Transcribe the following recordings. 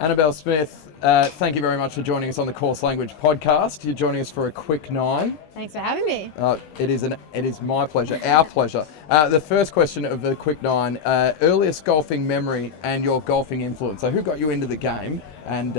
Anabelle Smith, thank you very much for joining us on the Course Language podcast. You're joining us for a quick 9. Thanks for having me. It is my pleasure, our pleasure. The first question of the quick 9, earliest golfing memory and your golfing influence. So who got you into the game? And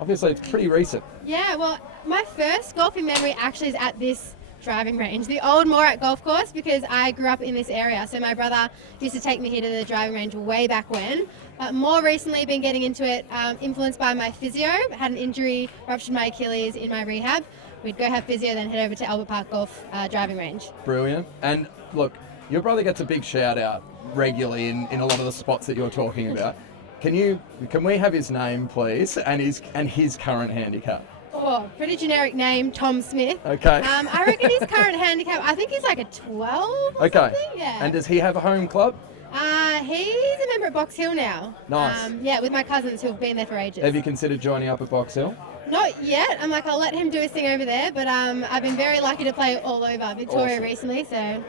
obviously it's pretty recent. Yeah, well, my first golfing memory actually is at this driving range, the old Morat golf course, because I grew up in this area. So my brother used to take me here to the driving range way back when. But more recently, been getting into it, influenced by my physio. Had an injury, ruptured my Achilles in my rehab. We'd go have physio, then head over to Albert Park Golf driving range. Brilliant. And look, your brother gets a big shout out regularly in a lot of the spots that you're talking about. Can we have his name, please, and his current handicap? Oh, pretty generic name, Tom Smith. Okay. I reckon his current handicap, I think he's like a 12 or something. Yeah. And does he have a home club? He's a member at Box Hill now. Nice. Yeah, with my cousins who've been there for ages. Have you considered joining up at Box Hill? Not yet. I'm like, I'll let him do his thing over there, but I've been very lucky to play all over Victoria recently, so.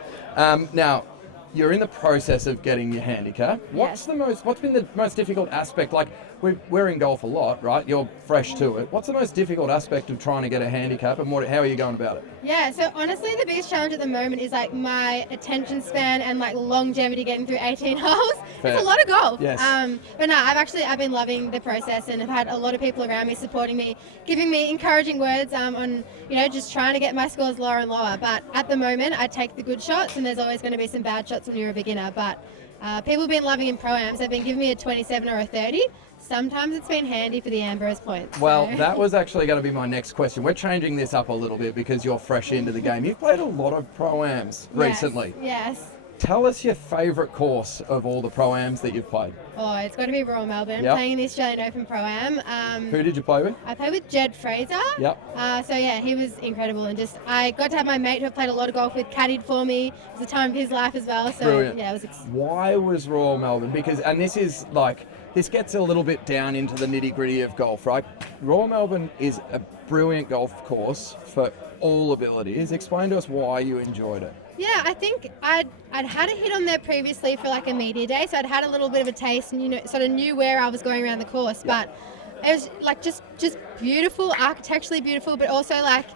Now, you're in the process of getting your handicap. What's been the most difficult aspect? Like, we're in golf a lot, right? You're fresh to it. What's the most difficult aspect of trying to get a handicap, and how are you going about it? Yeah, so honestly, the biggest challenge at the moment is like my attention span and like longevity getting through 18 holes. Fair. It's a lot of golf. Yes. But no, I've been loving the process, and I've had a lot of people around me supporting me, giving me encouraging words on, just trying to get my scores lower and lower. But at the moment, I take the good shots, and there's always going to be some bad shots when you're a beginner. But people have been loving in pro-ams. They've been giving me a 27 or a 30. Sometimes it's been handy for the Ambrose points. Well, so. that was actually going to be my next question. We're changing this up a little bit because you're fresh into the game. You've played a lot of pro-ams recently. Yes. Tell us your favourite course of all the pro-ams that you've played. Oh, it's got to be Royal Melbourne, playing in the Australian Open Pro-Am. Who did you play with? I played with Jed Fraser. Yep. So yeah, he was incredible, and I got to have my mate who I've played a lot of golf with caddied for me. It was the time of his life as well. So Brilliant. Yeah, it was. Why was Royal Melbourne? Because, and this gets a little bit down into the nitty gritty of golf, right? Royal Melbourne is a brilliant golf course for all abilities. Explain to us why you enjoyed it. Yeah, I think I'd had a hit on there previously for like a media day, so I'd had a little bit of a taste and sort of knew where I was going around the course. But it was like just beautiful, architecturally beautiful, but also like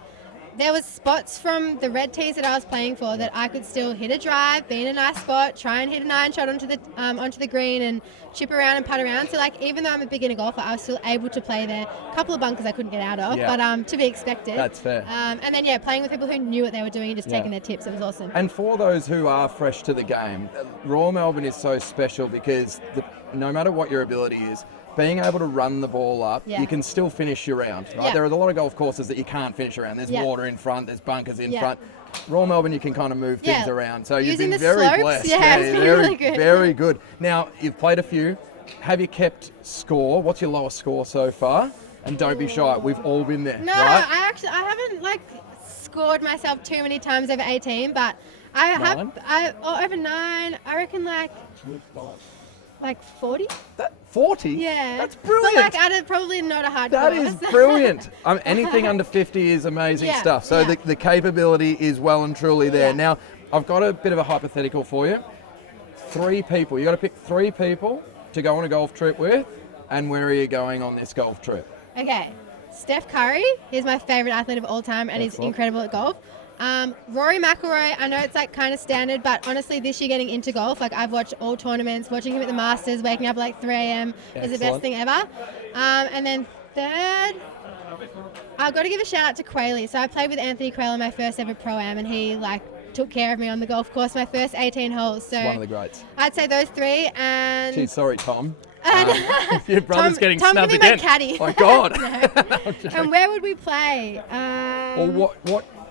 there was spots from the red tees that I was playing for that I could still hit a drive, be in a nice spot, try and hit an iron shot onto the green and chip around and putt around. So like even though I'm a beginner golfer, I was still able to play there. A couple of bunkers I couldn't get out of, but to be expected. That's fair. And then playing with people who knew what they were doing and just taking their tips, it was awesome. And for those who are fresh to the game, Royal Melbourne is so special because no matter what your ability is, being able to run the ball up, you can still finish your round, right? Yeah. There are a lot of golf courses that you can't finish around. There's water in front, there's bunkers in front. Royal Melbourne, you can kind of move things around. So you've Using been the very slopes, blessed. it's been really good. Very good. Now, you've played a few. Have you kept score? What's your lowest score so far? And don't be shy. We've all been there, No, right? I haven't scored myself too many times over 18, but I have over 9. I reckon like 40. 40? Yeah. That's brilliant. But like probably not a hard That course. is brilliant. Anything under 50 is amazing stuff. So the capability is well and truly there. Yeah. Now, I've got a bit of a hypothetical for you. 3 people. You got to pick 3 people to go on a golf trip with, and where are you going on this golf trip? Okay. Steph Curry, he's my favourite athlete of all time, and he's incredible at golf. Rory McIlroy, I know it's like kind of standard, but honestly this year getting into golf, like I've watched all tournaments, watching him at the Masters, waking up at like 3 a.m. is the best thing ever. And then third, I've got to give a shout out to Quayle. So I played with Anthony Quayle in my first ever Pro-Am, and he took care of me on the golf course, my first 18 holes. So It's one of the greats. I'd say those 3, and... Geez, sorry, Tom. Your brother's getting Tom snubbed can be again. my caddy. My God. And where would we play? Well,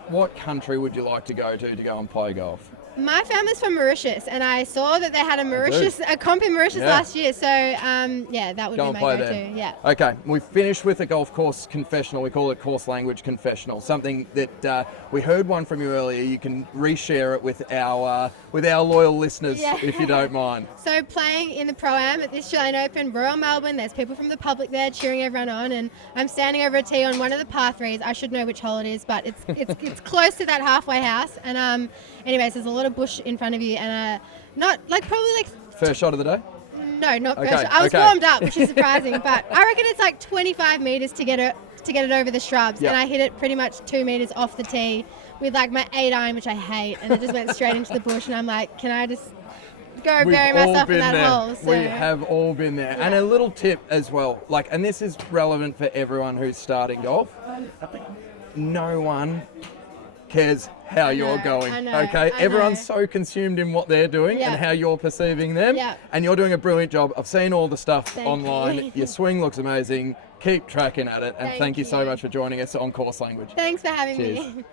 what country would you like to go and play golf? My family's from Mauritius, and I saw that they had a comp in Mauritius last year. So, that would Go be and my play go-to. there. Yeah. Okay, we finished with a golf course confessional. We call it Course Language Confessional. Something that we heard one from you earlier. You can reshare it with our loyal listeners, if you don't mind. So playing in the Pro-Am at the Australian Open, Royal Melbourne, there's people from the public there cheering everyone on, and I'm standing over a tee on one of the par 3s. I should know which hole it is, but it's close to that halfway house. And anyways, there's a lot of bush in front of you, and probably First shot of the day? No, not Okay, first shot. I was okay. warmed up, which is surprising, but I reckon it's like 25 metres to get it over the shrubs, Yep. and I hit it pretty much 2 metres off the tee with like my 8-iron, which I hate, and it just went straight into the bush, and I'm like, can I just go bury myself in that hole? So, We have all been there. And a little tip as well, like, and this is relevant for everyone who's starting golf. No one cares how you're going. I know, okay, I everyone's know. so consumed in what they're doing Yeah. and how you're perceiving them. Yeah. And you're doing a brilliant job. I've seen all the stuff Thank online. you. Your swing looks amazing. Keep tracking at it. And Thank thank you so you. much for joining us on Course Language. Thanks for having Cheers. me.